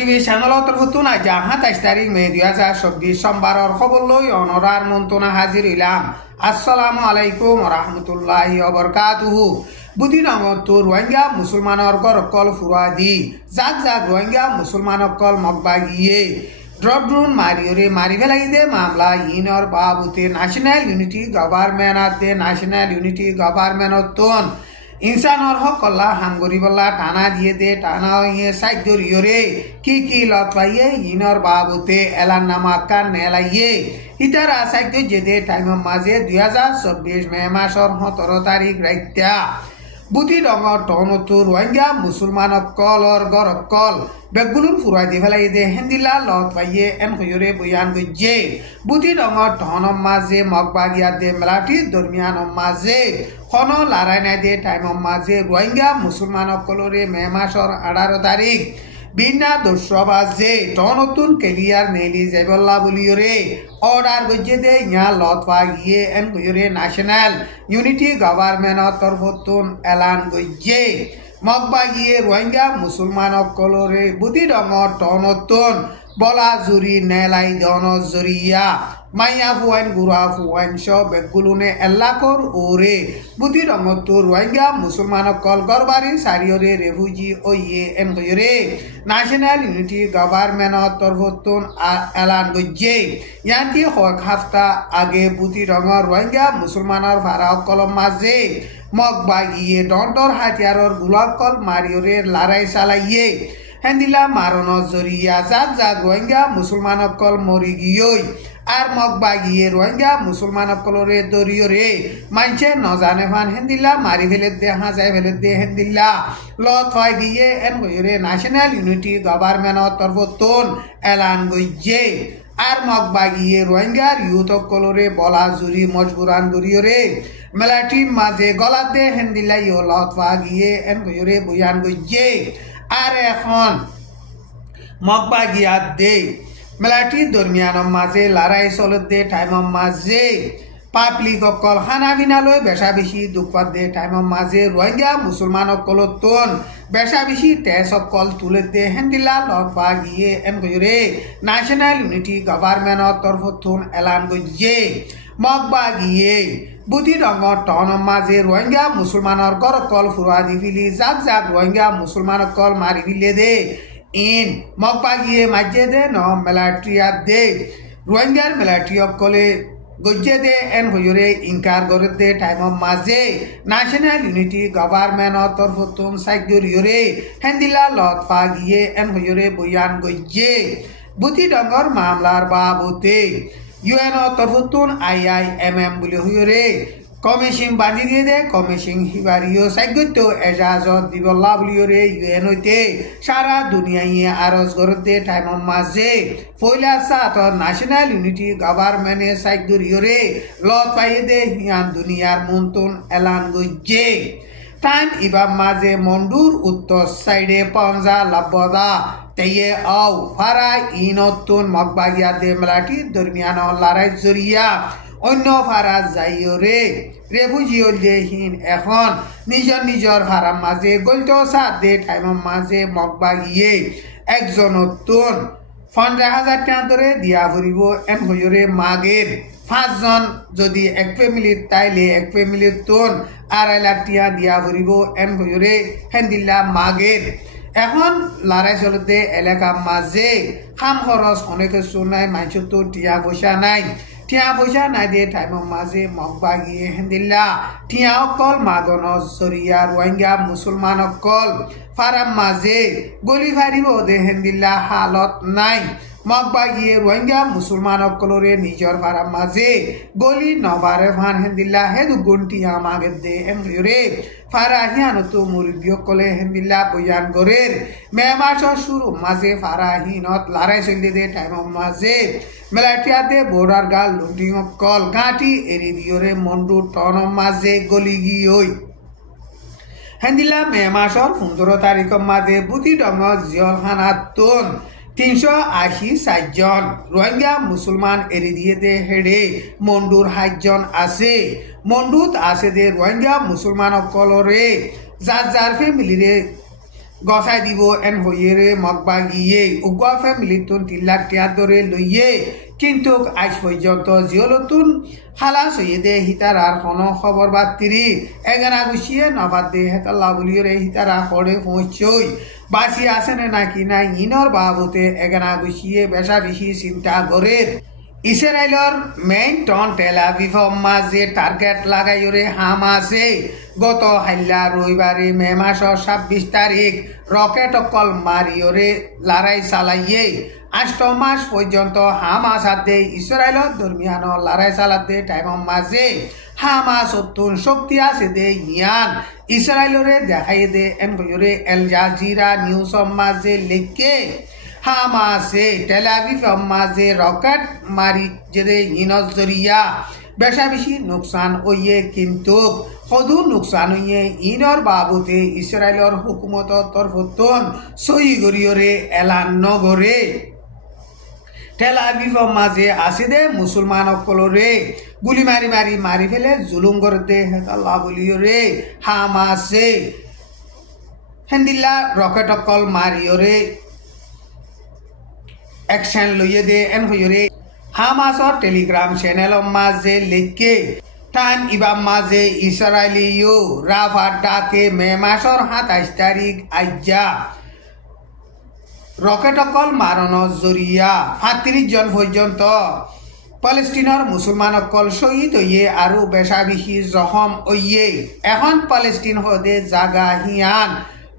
টিভি চ্যানেলত তরফতুন আজ 28 তারিখ মে 2024 সোমবারের খবর লই অনরার মন্তনা হাজির হইলাম। আসসালামু আলাইকুম রাহমাতুল্লাহি ওয়া বারাকাতুহু। বুদিনগত রোহিঙ্গা মুসলমানের গরকল ফুরাদি জাক জাক রোহিঙ্গা মুসলমানকল মগবাগিয়ে ড্রপ ড্রোন মারি ফেলাই দে মামলা ইনর বাবুতে ন্যাশনাল ইউনিটি গভর্নমেন্ট ইনসানর হকল্লা হাঙ্গরিবল্লা টানা দিয়ে দে টানা হইয়ে সাইদরিয়রে কি লত পাইয়ে ইনর বাবুতে এলান নামাক্কা নেলাইয়ে ইতারা সাইদ যেদে টাইম মাঝে 2024 মে মাসর 17 তারিখ রাইত্যা বুতি ডঙর টনতু রোহিঙ্গা মুসলমান কলর গরকল বেগুলুন ফুরাই দি ফেলাই দে হেন্দিলা লত পাইয়ে এন হইরে বয়ান গজ্জে বুতি ডঙর টনম মাঝে মগবাগিয়া দে মেলাটি দরমিয়ান মাঝে খন লারাই নাই দে টাইম মাঝে রোহিঙ্গা মুসলমান কলরে মে মাসর 18 তারিখ বিনা দোষবাজে টনতুন কেরিয়ার নেলি জেবল্লা বলিয়রে অর্ডার গজ্জে দে ইয়া লত পাগিয়ে এন হইরে ন্যাশনাল ইউনিটি গভর্নমেন্ট তরফতুন এলান গজ্জে মগবাগিয়ে রোহিঙ্গা মুসলমান কলরে বুতি ডঙর টনতুন বলা জুরি নেলাই দন জরিয়া মাইয়া ফুয়ান গুরা ফুয়ান সব বেগুলুনে এলাকর ওরে বুতি রঙত রোহিঙ্গা মুসলমান কল গরবারি সারিয়রে রেফুজি ওইয়ে এন হইরে ন্যাশনাল ইউনিটি গভর্নমেন্ট তরফতুন এলান গজ্জে ইয়ান্তি হক হাফতা আগে বুতি রঙর রোহিঙ্গা মুসলমানের ভাড়া কলম মাঝে মগবাগিয়ে ডন্ডর হাতিয়ারর গুলাকল মারিয়রে লড়াই চালাইয়ে হেন্দিলা মারণ জরিয়া জাক জাক রোহিঙ্গা মুসলমান কল মরি গিয়ই আর মগবাগিয়ে রোহিঙ্গা মুসলমান কলরে দরিয়রে মানছে নজানে ফান হেন্দিলা মারি ফেলে দে হাজাই ফেলে দে হেন্দিলা লত হয় দিয়ে এন গইরে ন্যাশনাল ইউনিটি গভর্নমেন্ট তরফতুন এলান গজ্জে আর মগবাগিয়ে রোহিঙ্গার ইউথ কলরে বলা জুরি মজবুরান দরিয়রে মেলাটি মাঝে গলাতে হেন্দিলা ইউ লত গিয়ে এন গইরে বয়ান গজ্জে আর এখন মগবাগিয়া দে মেলাটি দরমিয়ান মাঝে লড়াই চলত দে টাইম মাঝে পাবলিক অকল খানা পিনালৈ বেচা বেশি দুঃখপাত দে টাইম মাঝে রোহিঙ্গা মুসলমান অকলতন বেচা বেশি টেস অকল তুলে দে হেন্দিলা লত গিয়ে এন গইরে ন্যাশনাল ইউনিটি গভর্নমেন্ট তরফতুন এলান গজ্জে মগবাগিয়ে বুদ্ধি রঙর টন মাঝে রোহিঙ্গা মুসলমানের গরকল ফুরা দি ফিলি জাক জাক রোহিঙ্গা মুসলমান কল মারি ফিলে দে ইন মগবাগিয়ে মাঝে দে ন মেলাট্রিয়া দে রোহিঙ্গার মেলাট্রি অকলে গজ্জে দে এন হইরে ইনকার করে দে টাইম মাঝে ন্যাশনাল ইউনিটি গভর্নমেন্ট তরফতুন সাইদরিয়রে হেন্দিলা লত গিয়ে এন হইরে বয়ান গজ্জে বুদ্ধি ডঙ্গর মামলার বাবুতে ইউএন তরফতুন IIMM বলে হইরে কমিশন বান্ধি দিয়ে দে কমিশন হিবারিও সাইগত এজাজত দিবল্লা বলিয়রে ইউএন হইতে সারা দুনিয়ায় আরজ করতে টাইম মাঝে ফয়লা সাত ন্যাশনাল ইউনিটি গভর্নমেন্ট সাইদরিয়রে লত পাইয়ে দে হিয়ান দুনিয়ার মন্তন এলান গজ্জে টাইম ইবাম মাঝে মন্ডুর উত্তর সাইডে পঞ্জা লাবদা তেয়ে আও ফারা ইনতুন মগবাগিয়া দে মেলাটি দরমিয়ান লড়াই জরিয়া অন্য ফারা যাইয়রে রেফুজিওল যে হিন এখন নিজর ফারাম মাঝে গলতো সাত দে টাইম মাঝে মগবাগিয়ে একজনতুন 15,000 টাকা ধরে দিয়া ফুরিব এন হইরে মাগের 5 জন যদি এক ফ্যামিলি তাইলে এক ফ্যামিলির তুন 2.5 লাখ টিয়া দিয়া ফুরিব এন হইরে হেন্দিল্লা মাগের এখন লড়াই চলতে এলাকা মাঝে খাম খরচ অনেক নাই মাইছো তো টিয়া পয়সা নাই দে টাইম মাঝে মগবাগিয়ে হেন্দিল্লা টিয়া অকল মাগন জরিয়া রোহিঙ্গা মুসলমান অকল ফারাম মাঝে গলি ফারিব দে হেন্দিল্লা হালত নাই মগবাগিয়ে রোহিঙ্গা মুসলমান অকলরে নিজর ফারাম মাঝে গলি নবারে ফান হেন্দিল্লা হেদু গুন্টিয়া মাগে দে এমরে ফারাহিয়ানতো মুরব্বী অকলে হেন্দিল্লা বয়ান গরের মে মাসর শুরু মাঝে ফারাহিনত লড়াই চলি দে টাইম মাঝে মেলাটিয়া দে বোর্ডার গাল লুন্ডিং অকল গাঁটি এরি দিয়রে মন্ডু টন মাঝে গলি গিয়ে হেন্দিল্লা মে মাসর 15 তারিখ মাঝে বুতি ডঙ জিয়ল খানাতুন 380 জন রোহিঙ্গা মুসলমান এরি দিয়ে দে হেডে মন্ডুর 8 জন আছে মন্ডুত আছে দে রোহিঙ্গা মুসলমান কলরে যার ফ্যামিলি রে গসাই দিব এন হইয়েরে মগবা গিয়ে উগা ফ্যামিলিতুন 3 লাখ টাকা ধরে লইয়ে কিন্তু আজ পর্যন্ত জিওলতুন খালাস হইয়ে দে হিতারার কোনো খবর বাতিরি এগানা গুছিয়ে নবাদে হেতাল্লা বলিয়ে হিতারা করে পৌঁছই বাসি আসে নাকি না ইনর বাবুতে এগানা গুছিয়ে বেশা বেশি চিন্তা করে ইসরায়েলের মেইন টাউন টেল আভিভ মাঝে টার্গেট লাগাইরে হামাসে গত হাল্লা রবিবারে মে মাসের 26 তারিখ রকেট অকল মারিয়রে লড়াই চালাইয়ে 8 মাস পর্যন্ত হামাস হাতে ইসরায়েলের দরমিয়ান লড়াই চালাতে টাইম মাঝে হামাস অত্যন্ত শক্তি আছে দে ইয়ান ইসরায়েলরে দেখাই দে এন কইরে এল জাজিরা নিউজ মাঝে লেখে হামাসে টেল আভিভ মাঝে রকেট মারি যে ইনজ জরিয়া বেশা বেশি নুকসান হইয়ে কিন্তু সদু নুকসান হইয়ে ইনর বাবুতে ইসরায়েলের হুকুমতর তরফতন সহি গরিয়রে এলান নগরে টেল আভিভ মাঝে আসি দে মুসলমান সকলরে গুলি মারি ফেলে জুলুম করতে হেতাল্লা বলিয়রে হামাসে হেন্দিল্লা রকেট অকল মারিয়রে অ্যাকশন লইয়ে দে এন হইরে হামাসর টেলিগ্রাম চ্যানেল মাঝে লিখে টান ইবা মাঝে ইসরায়েলিও রাফার ডাকে মে মাসর 27 তারিখ আইজা রকেট অকল মারণর জরিয়া 35 জন পর্যন্ত পালেস্টিনের মুসলমান অকল শহীদ হইয়ে আর বেশা বেশি জখম হইয়ে এখন পালেস্টিন হদে জাগা হিয়ান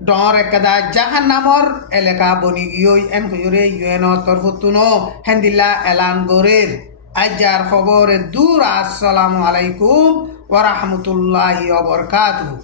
ডর একদা জাহান নামর এলাকা বনি গিয়ে এন হইরে ইউএনর তরফতুনো হেন্দিল্লা এলান গরের আজার খবর দূর আসসালামু আলাইকুম ওয়া রাহমাতুল্লাহি ওয়া বারাকাতুহু।